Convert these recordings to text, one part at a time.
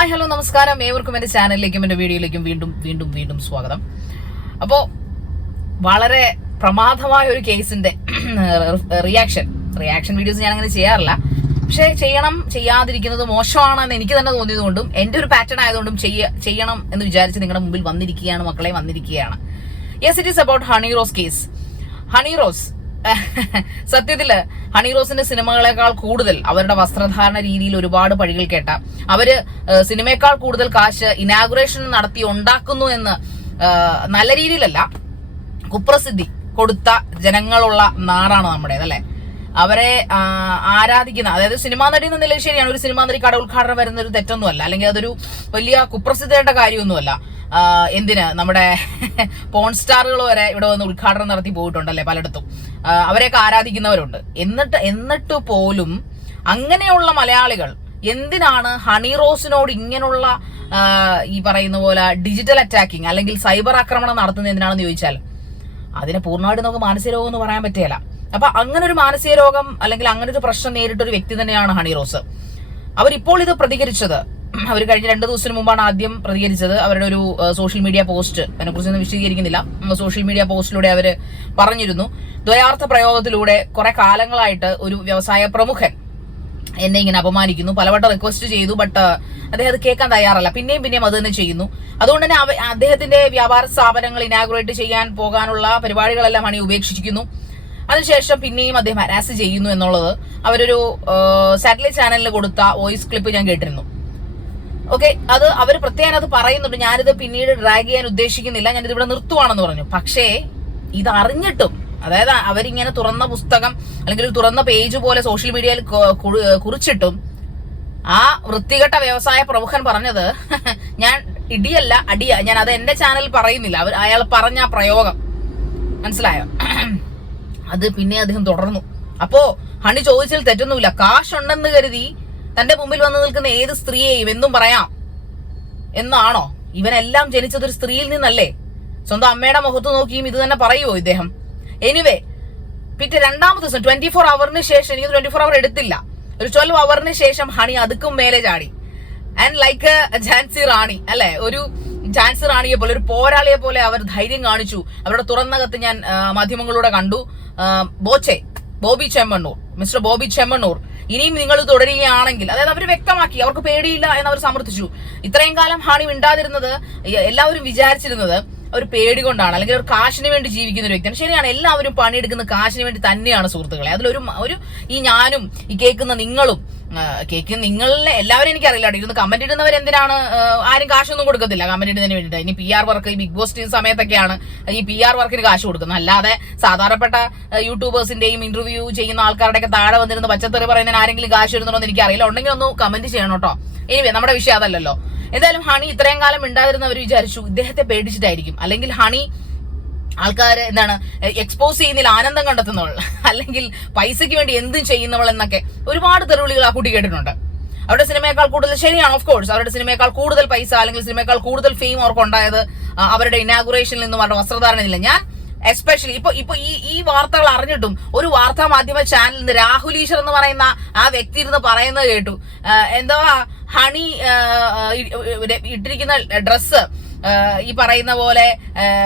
Hi hello നമസ്കാരം. ഏവർക്കും എന്റെ ചാനലിലേക്കും എന്റെ വീഡിയോയിലേക്കും വീണ്ടും വീണ്ടും വീണ്ടും സ്വാഗതം. അപ്പോൾ വളരെ പ്രമാദമായ ഒരു കേസിന്റെ റിയാക്ഷൻ റിയാക്ഷൻ വീഡിയോസ് ഞാൻ അങ്ങനെ ചെയ്യാറില്ല. പക്ഷെ ചെയ്യണം ചെയ്യാതിരിക്കുന്നത് മോശമാണെന്ന് എനിക്ക് തന്നെ തോന്നിയതുകൊണ്ടും എന്റെ ഒരു പാറ്റേൺ ആയതുകൊണ്ടും ചെയ്യ ചെയ്യണം എന്ന് വിചാരിച്ച് നിങ്ങളുടെ മുമ്പിൽ വന്നിരിക്കുകയാണ് മക്കളെ വന്നിരിക്കുകയാണ്. Yes it is about Honey Rose case Honey Rose സത്യത്തിൽ ഹണി റോസിന്റെ സിനിമകളെക്കാൾ കൂടുതൽ അവരുടെ വസ്ത്രധാരണ രീതിയിൽ ഒരുപാട് പഴികൾ കേട്ട. അവർ സിനിമയെക്കാൾ കൂടുതൽ കാശ് ഇനാഗുറേഷൻ നടത്തി ഉണ്ടാക്കുന്നു എന്ന് നല്ല രീതിയിലല്ല കുപ്രസിദ്ധി കൊടുത്ത ജനങ്ങളുള്ള നാടാണ് നമ്മുടേത് അല്ലെ? അവരെ ആരാധിക്കുന്ന അതായത് സിനിമാ നടി എന്ന നിലയിൽ ശരിയാണ് ഒരു സിനിമാ നടി കട ഉദ്ഘാടനം വരുന്ന ഒരു തെറ്റൊന്നുമല്ല. അല്ലെങ്കിൽ അതൊരു വലിയ കുപ്രസിദ്ധയുടെ കാര്യമൊന്നുമല്ല. എന്തിന് നമ്മുടെ പോൺ സ്റ്റാറുകൾ വരെ ഇവിടെ വന്ന് ഉദ്ഘാടനം നടത്തി പോയിട്ടുണ്ടല്ലേ പലയിടത്തും. അവരെയൊക്കെ ആരാധിക്കുന്നവരുണ്ട്. എന്നിട്ട് എന്നിട്ട് പോലും അങ്ങനെയുള്ള മലയാളികൾ എന്തിനാണ് ഹണി റോസിനോട് ഇങ്ങനെയുള്ള ഈ പറയുന്ന പോലെ ഡിജിറ്റൽ അറ്റാക്കിംഗ് അല്ലെങ്കിൽ സൈബർ ആക്രമണം നടത്തുന്നത് എന്തിനാണെന്ന് ചോദിച്ചാൽ അതിനെ പൂർണമായിട്ട് നമുക്ക് മാനസിക രോഗം എന്ന് പറയാൻ പറ്റില്ല അപ്പൊ അങ്ങനെ ഒരു മാനസിക രോഗം അല്ലെങ്കിൽ അങ്ങനെ ഒരു പ്രശ്നം നേരിട്ട ഒരു വ്യക്തി തന്നെയാണ് ഹണി റോസ്. അവരിപ്പോൾ ഇത് പ്രതികരിച്ചത്. അവർ കഴിഞ്ഞ രണ്ട് ദിവസത്തിന് മുമ്പാണ് ആദ്യം പ്രതികരിച്ചത്. അവരുടെ ഒരു സോഷ്യൽ മീഡിയ പോസ്റ്റ്. അതിനെക്കുറിച്ചൊന്നും വിശദീകരിക്കുന്നില്ല. സോഷ്യൽ മീഡിയ പോസ്റ്റിലൂടെ അവർ പറഞ്ഞിരുന്നു. ദ്വയാർത്ഥ പ്രയോഗത്തിലൂടെ കുറെ കാലങ്ങളായിട്ട് ഒരു വ്യവസായ പ്രമുഖൻ എന്നെ ഇങ്ങനെ അപമാനിക്കുന്നു. പലവട്ടം റിക്വസ്റ്റ് ചെയ്തു ബട്ട് അദ്ദേഹം അത് കേൾക്കാൻ തയ്യാറല്ല. പിന്നെയും പിന്നെയും അത് തന്നെ ചെയ്യുന്നു. അതുകൊണ്ട് തന്നെ അദ്ദേഹത്തിന്റെ വ്യാപാര സ്ഥാപനങ്ങൾ ഇനാഗ്രേറ്റ് ചെയ്യാൻ പോകാനുള്ള പരിപാടികളെല്ലാം ഹണി ഉപേക്ഷിച്ചിരിക്കുന്നു. അതിനുശേഷം പിന്നെയും അദ്ദേഹം ഹരാസ് ചെയ്യുന്നു എന്നുള്ളത് അവരൊരു സാറ്റലൈറ്റ് ചാനലിൽ കൊടുത്ത വോയിസ് ക്ലിപ്പ് ഞാൻ കേട്ടിരുന്നു. ഓക്കെ അത് അവർ പ്രത്യേകം അത് പറയുന്നുണ്ട്. ഞാനിത് പിന്നീട് ഡ്രാഗ് ചെയ്യാൻ ഉദ്ദേശിക്കുന്നില്ല. ഞാനിത് ഇവിടെ നിർത്തുവാണെന്ന് പറഞ്ഞു. പക്ഷേ ഇത് അറിഞ്ഞിട്ടും അതായത് അവരിങ്ങനെ തുറന്ന പുസ്തകം അല്ലെങ്കിൽ ഒരു തുറന്ന പേജ് പോലെ സോഷ്യൽ മീഡിയയിൽ കുറിച്ചിട്ടും ആ വൃത്തികെട്ട വ്യവസായ പ്രമുഖൻ പറഞ്ഞത് ഞാൻ ഇടിയല്ല അടിയ. ഞാൻ അത് എന്റെ ചാനലിൽ പറയുന്നില്ല. അവർ അയാൾ പറഞ്ഞ പ്രയോഗം. മനസ്സിലായോ? അത് പിന്നെ അദ്ദേഹം തുടർന്നു. അപ്പോ ഹണി ചോദിച്ചാൽ തെറ്റൊന്നുമില്ല. കാശുണ്ടെന്ന് കരുതി തന്റെ മുമ്പിൽ വന്ന് നിൽക്കുന്ന ഏത് സ്ത്രീയെയും എന്നും പറയാം. എന്നാണോ? ഇവനെല്ലാം ജനിച്ചത് ഒരു സ്ത്രീയിൽ നിന്നല്ലേ? സ്വന്തം അമ്മയുടെ മുഖത്ത് നോക്കിയും ഇത് തന്നെ പറയുമോ ഇദ്ദേഹം? എനിവേ പിറ്റേ രണ്ടാമത്തെ ദിവസം ട്വന്റി ഫോർ അവറിന് ശേഷം എനിക്ക് ട്വന്റി ഫോർ അവർ എടുത്തില്ല. ഒരു ട്വൽവ് അവറിന് ശേഷം ഹണി അതുക്കും മേലെ ചാടി. ആൻഡ് ലൈക്ക് ജാൻസി റാണി അല്ലെ? ഒരു ഝാൻസി റാണിയെ പോലെ ഒരു പോരാളിയെ പോലെ അവർ ധൈര്യം കാണിച്ചു. അവരുടെ തുറന്നകത്ത് ഞാൻ മാധ്യമങ്ങളിലൂടെ കണ്ടു. ബോച്ചെ ബോബി ചെമ്മണ്ണൂർ മിസ്റ്റർ ബോബി ചെമ്മണ്ണൂർ. ഇനിയും നിങ്ങൾ തുടരുകയാണെങ്കിൽ അതായത് അവർ വ്യക്തമാക്കി അവർക്ക് പേടിയില്ല എന്ന് അവർ സമർത്ഥിച്ചു. ഇത്രയും കാലം ഹാണി മിണ്ടാതിരുന്നത് എല്ലാവരും വിചാരിച്ചിരുന്നത് ഒരു പേടി കൊണ്ടാണ് അല്ലെങ്കിൽ ഒരു കാശിന് വേണ്ടി ജീവിക്കുന്ന ഒരു വ്യക്തിയാണ്. ശരിയാണ് എല്ലാവരും പണിയെടുക്കുന്ന കാശിന് വേണ്ടി തന്നെയാണ് സുഹൃത്തുക്കളെ. അതിലൊരു ഒരു ഈ ഞാനും ഈ കേൾക്കുന്ന നിങ്ങളും ആ, നിങ്ങളെ എല്ലാവരും എനിക്കറിയില്ല. ഇരുന്ന് കമന്റ് ഇടുന്നവർ എന്തിനാണ് ആരും കാശൊന്നും കൊടുക്കത്തില്ല. കമന്റ് ഇടുന്നതിന് വേണ്ടിയിട്ട് ഇനി പി ആർ വർക്ക് ഈ ബിഗ് ബോസ് ടീം സമയത്തൊക്കെയാണ് ഈ പി ആർ വർക്കിന് കാശ് കൊടുക്കുന്നത്. അല്ലാതെ സാധാരണപ്പെട്ട യൂട്യൂബേഴ്സിന്റെയും ഇന്റർവ്യൂ ചെയ്യുന്ന ആൾക്കാരുടെയൊക്കെ താഴെ വന്നിരുന്ന പച്ചത്തറി പറയുന്നതിന് ആരെങ്കിലും കാശ് ഇടുന്നുണ്ടോ എന്ന് എനിക്കറിയില്ല. ഉണ്ടെങ്കിൽ ഒന്ന് കമന്റ് ചെയ്യണം കേട്ടോ. എനിവേ നമ്മുടെ വിഷയം അതല്ലല്ലോ. എന്തായാലും ഹണി ഇത്രയും കാലം ഉണ്ടായിരുന്നവർ വിചാരിച്ചു ഇദ്ദേഹത്തെ പേടിച്ചിട്ടായിരിക്കും. അല്ലെങ്കിൽ ഹണി ആൾക്കാര് എന്താണ് എക്സ്പോസ് ചെയ്യുന്നതിൽ ആനന്ദം കണ്ടെത്തുന്നവൾ. അല്ലെങ്കിൽ പൈസയ്ക്ക് വേണ്ടി എന്തും ചെയ്യുന്നവൾ എന്നൊക്കെ ഒരുപാട് തെരുവിളികൾ ആ കുട്ടി കേട്ടിട്ടുണ്ട്. അവരുടെ സിനിമയേക്കാൾ കൂടുതൽ ശരിയാണ് ഓഫ് കോഴ്സ് അവരുടെ സിനിമയേക്കാൾ കൂടുതൽ പൈസ അല്ലെങ്കിൽ സിനിമയേക്കാൾ കൂടുതൽ ഫെയിം അവർക്ക് ഉണ്ടായത് അവരുടെ ഇനാഗുറേഷനിൽ നിന്നും അവരുടെ വസ്ത്രധാരണയില്ല ഞാൻ എസ്പെഷ്യലി ഇപ്പൊ ഇപ്പൊ ഈ ഈ വാർത്തകൾ അറിഞ്ഞിട്ടും ഒരു വാർത്താ മാധ്യമ ചാനലിൽ നിന്ന് രാഹുൽ ഈശ്വർ എന്ന് പറയുന്ന ആ വ്യക്തി ഇരുന്ന് പറയുന്നത് കേട്ടു. എന്തോ ഹണി ഇട്ടിരിക്കുന്ന ഡ്രസ്സ് ഈ പറയുന്ന പോലെ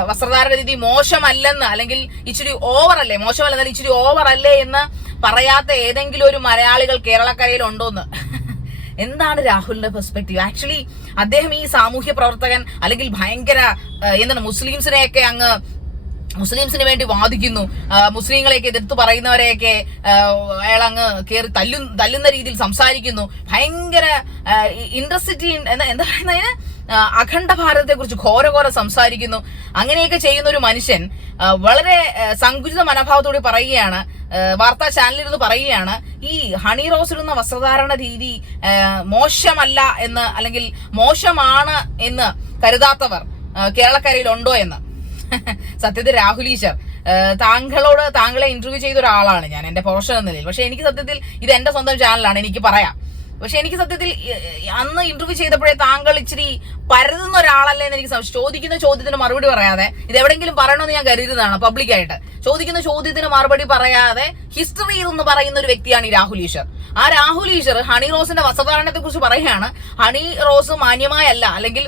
വസ്ത്രധാരണ രീതി മോശമല്ലെന്ന് അല്ലെങ്കിൽ ഇച്ചിരി ഓവർ അല്ലേ മോശമല്ലെന്നാൽ ഇച്ചിരി ഓവർ അല്ലേ എന്ന് പറയാത്ത ഏതെങ്കിലും ഒരു മലയാളികൾ കേരളക്കരയിൽ ഉണ്ടോന്ന്? എന്താണ് രാഹുലിന്റെ പെർസ്പെക്റ്റീവ് ആക്ച്വലി അദ്ദേഹം ഈ സാമൂഹ്യ പ്രവർത്തകൻ അല്ലെങ്കിൽ ഭയങ്കര എന്താണ് മുസ്ലിംസിനെയൊക്കെ അങ്ങ് മുസ്ലിംസിന് വേണ്ടി വാദിക്കുന്നു. മുസ്ലിങ്ങളെയൊക്കെ എതിർത്ത് പറയുന്നവരെയൊക്കെ അയാൾ അങ്ങ് കയറി തല്ലു തല്ലുന്ന രീതിയിൽ സംസാരിക്കുന്നു. ഭയങ്കര ഇൻട്രസ്റ്റി എന്താ എന്താ അഖണ്ഡ ഭാരതത്തെ കുറിച്ച് ഘോരഘോര സംസാരിക്കുന്നു. അങ്ങനെയൊക്കെ ചെയ്യുന്ന ഒരു മനുഷ്യൻ വളരെ സങ്കുചിത മനോഭാവത്തോടെ പറയുകയാണ് വാർത്താ ചാനലിരുന്ന് പറയുകയാണ് ഈ ഹണി റോസ് ഇടുന്ന വസ്ത്രധാരണ രീതി മോശമല്ല എന്ന് അല്ലെങ്കിൽ മോശമാണ് എന്ന് കരുതാത്തവർ കേരളക്കരയിൽ ഉണ്ടോ എന്ന്. സത്യത്തിൽ രാഹുൽ ഈശ്വർ താങ്കളോട് താങ്കളെ ഇന്റർവ്യൂ ചെയ്ത ഒരാളാണ് ഞാൻ എന്റെ പ്രൊഫഷണൽ നിലയിൽ. പക്ഷെ എനിക്ക് സത്യത്തിൽ ഇത് എന്റെ സ്വന്തം ചാനലാണ് എനിക്ക് പറയാം. പക്ഷെ എനിക്ക് സത്യത്തിൽ അന്ന് ഇന്റർവ്യൂ ചെയ്തപ്പോഴേ താങ്കൾ ഇച്ചിരി പരതുന്ന ഒരാളല്ലേ എന്ന് എനിക്ക് ചോദിക്കുന്ന ചോദ്യത്തിന് മറുപടി പറയാതെ ഇത് എവിടെങ്കിലും പറയണമെന്ന് ഞാൻ കരുതുന്നതാണ് പബ്ലിക്കായിട്ട് ചോദിക്കുന്ന ചോദ്യത്തിന് മറുപടി പറയാതെ ഹിസ്റ്ററി എന്ന് പറയുന്ന ഒരു വ്യക്തിയാണ് ഈ രാഹുൽ ഈശ്വർ. ആ രാഹുൽ ഈശ്വർ ഹണി റോസിന്റെ വസ്ത്രധാരണത്തെ കുറിച്ച് പറയുകയാണ്. ഹണി റോസ് മാന്യമായല്ല അല്ലെങ്കിൽ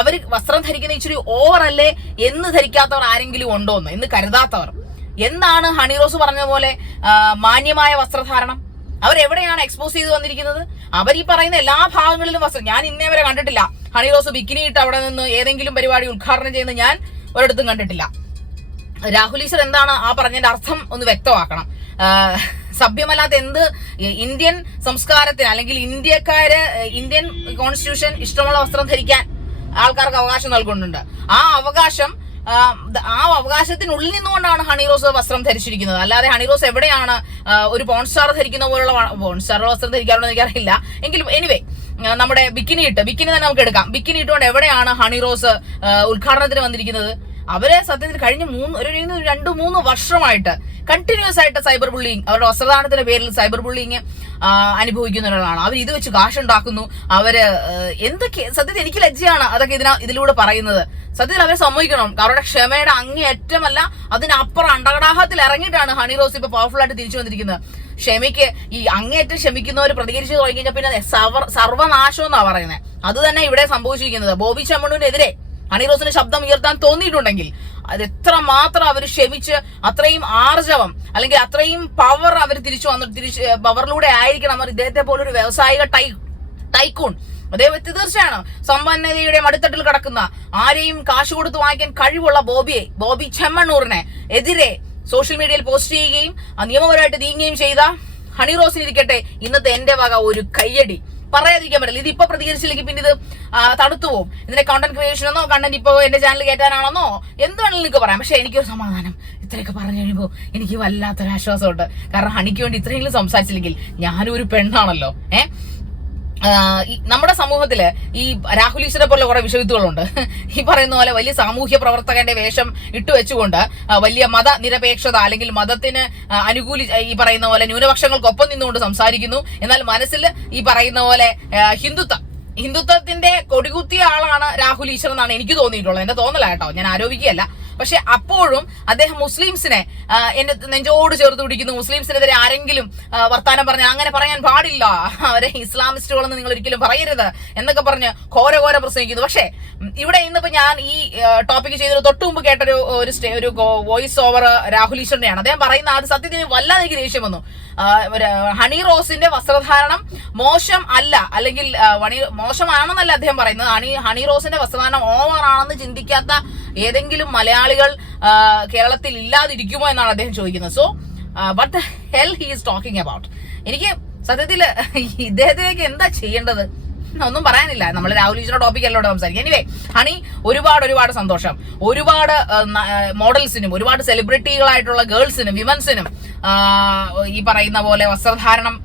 അവർ വസ്ത്രം ധരിക്കുന്ന ഇച്ചിരി ഓവർ അല്ലേ എന്ന് ധരിക്കാത്തവർ ആരെങ്കിലും ഉണ്ടോ എന്ന് എന്ന് കരുതാത്തവർ. എന്താണ് ഹണി റോസ് പറഞ്ഞ പോലെ മാന്യമായ വസ്ത്രധാരണം? അവരെവിടെയാണ് എക്സ്പോസ് ചെയ്ത് വന്നിരിക്കുന്നത്? അവർ ഈ പറയുന്ന എല്ലാ ഭാഗങ്ങളിലും വസ്ത്രം ഞാൻ ഇന്നേ വരെ കണ്ടിട്ടില്ല. ഹണി റോസ് ബിക്കിനി ഇട്ട് അവിടെ നിന്ന് ഏതെങ്കിലും പരിപാടി ഉദ്ഘാടനം ചെയ്യുന്ന ഞാൻ ഒരിടത്തും കണ്ടിട്ടില്ല. രാഹുൽ ഈശ്വർ എന്താണ് ആ പറഞ്ഞതിന്റെ അർത്ഥം ഒന്ന് വ്യക്തമാക്കണം. സഭ്യമല്ലാത്ത എന്ത് ഇന്ത്യൻ സംസ്കാരത്തിന് അല്ലെങ്കിൽ ഇന്ത്യക്കാര് ഇന്ത്യൻ കോൺസ്റ്റിറ്റ്യൂഷൻ ഇഷ്ടമുള്ള വസ്ത്രം ധരിക്കാൻ ആൾക്കാർക്ക് അവകാശം നൽകുന്നുണ്ട്. ആ അവകാശം ആ അവകാശത്തിനുള്ളിൽ നിന്നുകൊണ്ടാണ് ഹണി റോസ് വസ്ത്രം ധരിച്ചിരിക്കുന്നത്. അല്ലാതെ ഹണി റോസ് എവിടെയാണ് ഒരു പോൺ സ്റ്റാർ ധരിക്കുന്ന പോലുള്ള പോൺസ്റ്റാർ പോൺ സ്റ്റാർ വസ്ത്രം ധരിക്കാറുണ്ടോ എനിക്കറിയില്ല. എങ്കിലും എനിവേ നമ്മുടെ ബിക്കിനി ഇട്ട് ബിക്കിനി തന്നെ നമുക്ക് എടുക്കാം. ബിക്കിനി ഇട്ടുകൊണ്ട് എവിടെയാണ് ഹണി റോസ് ഉദ്ഘാടനത്തിന് വന്നിരിക്കുന്നത്? അവരെ സത്യത്തിൽ കഴിഞ്ഞ മൂന്ന് ഒരു രണ്ടു മൂന്ന് വർഷമായിട്ട് കണ്ടിന്യൂസ് ആയിട്ട് സൈബർ ബുള്ളിങ് അവരുടെ വസ്ത്രദാനത്തിന്റെ പേരിൽ സൈബർ ബുള്ളിങ് അനുഭവിക്കുന്ന ഒരാളാണ്. അവർ ഇത് വെച്ച് കാശുണ്ടാക്കുന്നു. അവർ എന്തൊക്കെ സത്യത്തിൽ എനിക്ക് ലജ്ജയാണ് അതൊക്കെ ഇതിനാ ഇതിലൂടെ പറയുന്നത്. സത്യത്തിൽ അവരെ സമ്മതിക്കണം. അവരുടെ ക്ഷമയുടെ അങ്ങേയറ്റമല്ല അതിനപ്പുറം അണ്ടകടാഹത്തിൽ ഇറങ്ങിയിട്ടാണ് ഹണി റോസ് ഇപ്പൊ പവർഫുൾ ആയിട്ട് തിരിച്ചു വന്നിരിക്കുന്നത്. ക്ഷമയ്ക്ക് ഈ അങ്ങേയറ്റം ക്ഷമിക്കുന്നവർ പ്രതികരിച്ചു തുടങ്ങി കഴിഞ്ഞാൽ പിന്നെ സർവ സർവനാശം എന്നാണ് പറയുന്നത് അത് തന്നെ ഇവിടെ സംഭവിച്ചിരിക്കുന്നത്. ബോബി ചമ്മണ്ണുവിനെതിരെ ഹണി റോസിന് ശബ്ദം ഉയർത്താൻ തോന്നിയിട്ടുണ്ടെങ്കിൽ അത് എത്ര മാത്രം അവർ ക്ഷമിച്ച് അത്രയും ആർജവം അല്ലെങ്കിൽ അത്രയും പവർ അവർ തിരിച്ചു വന്നു തിരിച്ച് പവറിലൂടെ ആയിരിക്കണം അവർ ഇദ്ദേഹത്തെ പോലൊരു വ്യവസായിക ടൈ ടൈക്കൂൺ അദ്ദേഹത്തെ തീർച്ചയാണ്? സമ്പന്നതയുടെ മടിത്തട്ടിൽ കിടക്കുന്ന ആരെയും കാശ് കൊടുത്ത് വാങ്ങിക്കാൻ കഴിവുള്ള ബോബിയെ ബോബി ചെമ്മണ്ണൂറിനെ എതിരെ സോഷ്യൽ മീഡിയയിൽ പോസ്റ്റ് ചെയ്യുകയും നിയമപരമായിട്ട് നീങ്ങുകയും ചെയ്ത ഹണി റോസിന് ഇരിക്കട്ടെ ഇന്നത്തെ എന്റെ വക ഒരു കയ്യടി. പറയാതിരിക്കാൻ പറ്റില്ല. ഇത് ഇപ്പൊ പ്രതികരിച്ചില്ലെങ്കിൽ പിന്നെ ഇത് ആ, തണുത്തു പോകും ഇതിന്റെ കണ്ടന്റ് ക്രിയേഷൻ എന്നോ കണ്ടന്റ് ഇപ്പൊ എന്റെ ചാനൽ കയറ്റാനാണെന്നോ എന്ത് വേണമെങ്കിലും നിങ്ങൾക്ക് പറയാം. പക്ഷെ എനിക്കൊരു സമാധാനം. ഇത്രയൊക്കെ പറഞ്ഞു കഴിയുമ്പോൾ എനിക്ക് വല്ലാത്തൊരു ആശ്വാസമുണ്ട്. കാരണം ഹണിക്ക് വേണ്ടി ഇത്രയെങ്കിലും സംസാരിച്ചില്ലെങ്കിൽ ഞാനും ഒരു പെണ്ണാണല്ലോ. ഏഹ് നമ്മുടെ സമൂഹത്തിൽ ഈ രാഹുൽ ഈശ്വരെ പോലെ കുറെ വിഷവിത്തുകളുണ്ട്. ഈ പറയുന്ന പോലെ വലിയ സാമൂഹ്യ പ്രവർത്തകന്റെ വേഷം ഇട്ടു വെച്ചുകൊണ്ട് വലിയ മത നിരപേക്ഷത അല്ലെങ്കിൽ മതത്തിന് അനുകൂലി ഈ പറയുന്ന പോലെ ന്യൂനപക്ഷങ്ങൾക്കൊപ്പം നിന്നുകൊണ്ട് സംസാരിക്കുന്നു. എന്നാൽ മനസ്സിൽ ഈ പറയുന്ന പോലെ ഹിന്ദുത്വ ഹിന്ദുത്വം ഹിന്ദുത്വത്തിന്റെ കൊടികുത്തിയ ആളാണ് രാഹുൽ ഈശ്വർ എന്നാണ് എനിക്ക് തോന്നിയിട്ടുള്ളത്. എന്റെ തോന്നലാട്ടോ ഞാൻ ആരോപിക്കുകയല്ല. പക്ഷെ അപ്പോഴും അദ്ദേഹം മുസ്ലിംസിനെ എന്റെ നെഞ്ചോട് ചേർത്ത് പിടിക്കുന്നു. മുസ്ലിംസിനെതിരെ ആരെങ്കിലും വർത്താനം പറഞ്ഞ അങ്ങനെ പറയാൻ പാടില്ല. അവരെ ഇസ്ലാമിസ്റ്റുകളെന്ന് നിങ്ങൾ ഒരിക്കലും പറയരുത് എന്നൊക്കെ പറഞ്ഞ് ഘോര ഘോര പ്രസംഗിക്കുന്നു. പക്ഷേ ഇവിടെ ഇന്നിപ്പോ ഞാൻ ഈ ടോപ്പിക് ചെയ്തൊരു തൊട്ടു മുമ്പ് കേട്ടൊരു ഒരു സ്റ്റേ ഒരു വോയിസ് ഓവർ രാഹുൽ ഈശ്വറിനെയാണ്. അദ്ദേഹം പറയുന്ന അത് സത്യത്തിന് വല്ലാതെ എനിക്ക് ദേഷ്യം വന്നു. ഹണി റോസിന്റെ വസ്ത്രധാരണം മോശം അല്ല അല്ലെങ്കിൽ മോശമാണെന്നല്ല അദ്ദേഹം പറയുന്നത്. ഹണി ഹണി റോസിന്റെ വസ്ത്രധാരണം ഓവർ ആണെന്ന് ചിന്തിക്കാത്ത ഏതെങ്കിലും മലയാളികൾ കേരളത്തിൽ ഇല്ലാതിരിക്കുമോ എന്നാണ് അദ്ദേഹം ചോദിക്കുന്നത്. So what the hell he is talking about എനിക്ക് സത്യത്തിൽ ഇദ്ദേഹത്തിലേക്ക് എന്താ ചെയ്യേണ്ടത്? ഒന്നും പറയാനില്ല. നമ്മൾ രാഹുൽ ടോപ്പിക് അല്ലോട് സംസാരിക്കും എനിവേ ഹണി ഒരുപാട് ഒരുപാട് സന്തോഷം. ഒരുപാട് മോഡൽസിനും ഒരുപാട് സെലിബ്രിറ്റികളായിട്ടുള്ള ഗേൾസിനും വിമൻസിനും ഈ പറയുന്ന പോലെ വസ്ത്രധാരണം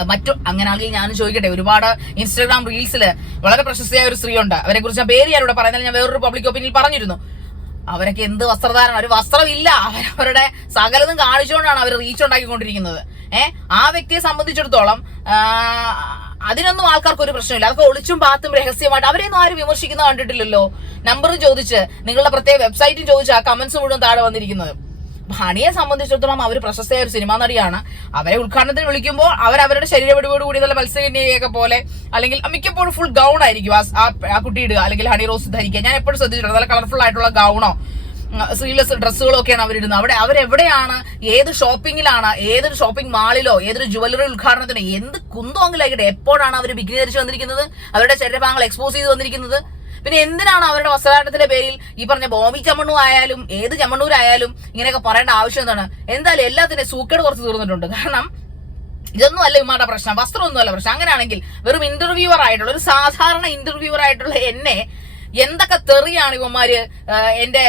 മറ്റു അങ്ങനെയാണെങ്കിൽ ഞാൻ ചോദിക്കട്ടെ ഒരുപാട് ഇൻസ്റ്റാഗ്രാം റീൽസിൽ വളരെ പ്രശസ്തയായ ഒരു സ്ത്രീയുണ്ട്. അവരെ കുറിച്ച് ഞാൻ പേര് ഞാനിവിടെ പറയുന്നത് ഞാൻ വേറൊരു പബ്ലിക് ഒപ്പീനിയൻ പറഞ്ഞിരുന്നു. അവരൊക്കെ എന്ത് വസ്ത്രധാരണം ഒരു വസ്ത്രമില്ല. അവരവരുടെ സകലതും കാണിച്ചുകൊണ്ടാണ് അവർ റീച്ച് ഉണ്ടാക്കിക്കൊണ്ടിരിക്കുന്നത്. ഏഹ്? ആ വ്യക്തിയെ സംബന്ധിച്ചിടത്തോളം അതിനൊന്നും ആൾക്കാർക്ക് ഒരു പ്രശ്നമില്ല. അതൊക്കെ ഒളിച്ചും പാത്തും രഹസ്യമായിട്ട് അവരെയൊന്നും ആരും വിമർശിക്കുന്ന കണ്ടിട്ടില്ലല്ലോ. നമ്പറും ചോദിച്ച് നിങ്ങളുടെ പ്രത്യേക വെബ്സൈറ്റും ചോദിച്ച് ആ കമന്റ്സ് മുഴുവൻ താഴെ വന്നിരിക്കുന്നത്. ഹണിയെ സംബന്ധിച്ചിടത്തോളം അവർ പ്രശസ്തയായ ഒരു സിനിമാ നടിയാണ്. അവരെ ഉദ്ഘാടനത്തിന് വിളിക്കുമ്പോൾ അവർ അവരുടെ ശരീരപടിയോട് കൂടി നല്ല മത്സ്യകന്യയൊക്കെ പോലെ അല്ലെങ്കിൽ മിക്കപ്പോഴും ഫുൾ ഗൗൺ ആയിരിക്കും ആ- കുട്ടിയിടുക കുട്ടി ഇടുക അല്ലെങ്കിൽ ഹണി റോസ് ധരിക്കുക. ഞാൻ എപ്പോഴും ശ്രദ്ധിച്ചിട്ടുണ്ട് നല്ല കളർഫുൾ ആയിട്ടുള്ള ഗൗണോ സ്ലീവ്ലെസ് ഡ്രസ്സുകളൊക്കെയാണ് അവരിടുന്നത് അവിടെ അവരെവിടെയാണ് ഏത് ഷോപ്പിങ്ങിലാണ് ഏതൊരു ഷോപ്പിംഗ് മാളിലോ ഏതൊരു ജുവലറി ഉദ്ഘാടനത്തിനോ എന്ത് കുന്തോങ്കിലായിക്കട്ടെ എപ്പോഴാണ് അവർ ബിഗ്നി ധരിച്ച് വന്നിരിക്കുന്നത്? അവരുടെ ശരീരഭാഗങ്ങൾ എക്സ്പോസ് ചെയ്ത് വന്നിരിക്കുന്നത്? പിന്നെ എന്തിനാണ് അവരുടെ വസ്ത്രധാരണത്തിന്റെ പേരിൽ ഈ പറഞ്ഞ ബോമി ചമ്മണ്ണു ആയാലും ഏത് ചമ്മണ്ണൂരായാലും ഇങ്ങനെയൊക്കെ പറയേണ്ട ആവശ്യം എന്താണ്? എന്തായാലും എല്ലാത്തിന്റെ സൂക്കേട് കുറച്ച് തീർന്നിട്ടുണ്ട്. കാരണം ഇതൊന്നും അല്ല ഇമ്മാരുടെ പ്രശ്നം. വസ്ത്രമൊന്നും അല്ല പ്രശ്നം. അങ്ങനെയാണെങ്കിൽ വെറും ഇന്റർവ്യൂവർ ആയിട്ടുള്ള ഒരു സാധാരണ ഇന്റർവ്യൂവർ ആയിട്ടുള്ള എന്നെ എന്തൊക്കെ തെറിയാണ് ഇവന്മാര് എന്റെ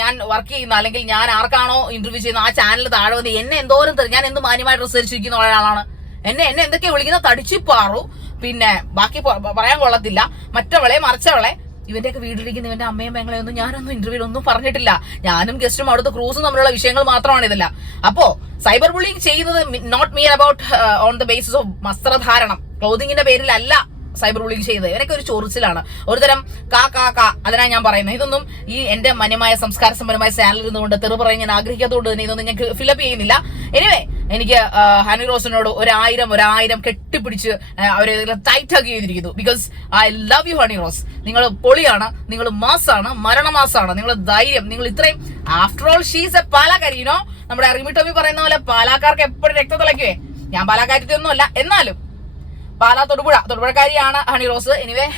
ഞാൻ വർക്ക് ചെയ്യുന്ന അല്ലെങ്കിൽ ഞാൻ ആർക്കാണോ ഇന്റർവ്യൂ ചെയ്യുന്ന ആ ചാനൽ താഴെ വന്ന് എന്നെ എന്തോരം തെറി ഞാൻ എന്ത് മാന്യമായിട്ട് റിസർച്ച് ഇരിക്കുന്ന ഒരാളാണ്. എന്നെ എന്നെ എന്തൊക്കെയാ വിളിക്കുന്ന തടിച്ചിപ്പാറു പിന്നെ ബാക്കി പറയാൻ കൊള്ളത്തില്ല. മറ്റവളെ മറിച്ചവളെ ഇവന്റെയൊക്കെ വീട്ടിലിരിക്കുന്ന ഇവന്റെ അമ്മയും പെങ്ങളെ ഞാനൊന്നും ഇന്റർവ്യൂവിൽ ഒന്നും പറഞ്ഞിട്ടില്ല. ഞാനും ഗസ്റ്റും അവിടുത്തെ ക്രൂസും തമ്മിലുള്ള വിഷയങ്ങൾ മാത്രമാണ് ഇതല്ല. അപ്പോ സൈബർ ബുള്ളിങ് ചെയ്യുന്നത് not mean about on the basis of വസ്ത്രധാരണം. ക്ലോതിങ്ങിന്റെ പേരിലല്ല സൈബർ ബുള്ളിങ് ചെയ്തത് ഇവരൊക്കെ ഒരു ചൊറിച്ചിലാണ്. ഒരുതരം കാ കാ കാ അതിനാ ഞാൻ പറയുന്നത്. ഇതൊന്നും ഈ എന്റെ മന്യമായ സംസ്കാര സമ്പന്നമായ ചാനലിൽ നിന്നുകൊണ്ട് തെറു പറയാൻ ഞാൻ ആഗ്രഹിക്കാത്തതുകൊണ്ട് തന്നെ ഇതൊന്നും ഞാൻ ഫിലപ്പ് ചെയ്യുന്നില്ല. എനിവേ എനിക്ക് ഹണി റോസിനോട് ഒരായിരം ഒരായിരം കെട്ടിപ്പിടിച്ച് അവരെ ടൈറ്റ് ആക്കി ചെയ്തിരിക്കുന്നു because I love you Honey Rose നിങ്ങൾ പൊളിയാണ് നിങ്ങൾ മാസാണ് മരണമാസാണ്. നിങ്ങൾ ധൈര്യം നിങ്ങൾ ഇത്രയും ആഫ്റ്റർ ഓൾ ഷീസ് എ പാലാക്കാരിനോ നമ്മുടെ അറിമി ടോമി പറയുന്ന പോലെ പാലാക്കാർക്ക് എപ്പോഴും രക്തം തിളയ്ക്കുവേ. ഞാൻ പാലാക്കാരിട്ടൊന്നുമല്ല എന്നാലും. പാലാ തൊടുപുഴ തൊടുപുഴക്കാരിയാണ് ഹണി റോസ് എനിവേ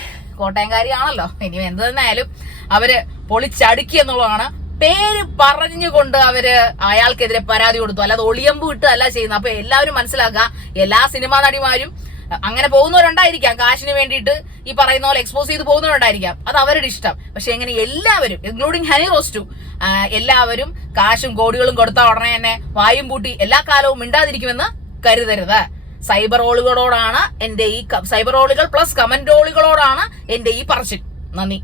കോട്ടയംകാരിയാണല്ലോ. ഇനി എന്ത് തന്നെയായാലും അവർ പൊളിച്ചടുക്കി എന്നുള്ളതാണ് പേര് പറഞ്ഞുകൊണ്ട് അവർ അയാൾക്കെതിരെ പരാതി കൊടുത്തു. അല്ലാതെ ഒളിയമ്പ് വിട്ടല്ല ചെയ്യുന്നത്. അപ്പൊ എല്ലാവരും മനസ്സിലാക്കുക എല്ലാ സിനിമാ നടിമാരും അങ്ങനെ പോകുന്നവരുണ്ടായിരിക്കാം. കാശിന് വേണ്ടിയിട്ട് ഈ പറയുന്ന പോലെ എക്സ്പോസ് ചെയ്ത് പോകുന്നവരുണ്ടായിരിക്കാം. അത് അവരുടെ ഇഷ്ടം. പക്ഷെ എങ്ങനെ എല്ലാവരും ഇൻക്ലൂഡിങ് ഹനി റോസ്റ്റു എല്ലാവരും കാശും കോടികളും കൊടുത്ത ഉടനെ തന്നെ വായും പൂട്ടി എല്ലാ കാലവും മിണ്ടാതിരിക്കുമെന്ന് കരുതരുത്. സൈബർ റോളുകളോടാണ് എന്റെ ഈ സൈബർ റോളുകൾ പ്ലസ് കമന്റ് റോളുകളോടാണ് എന്റെ ഈ പറച്ചിൽ. നന്ദി.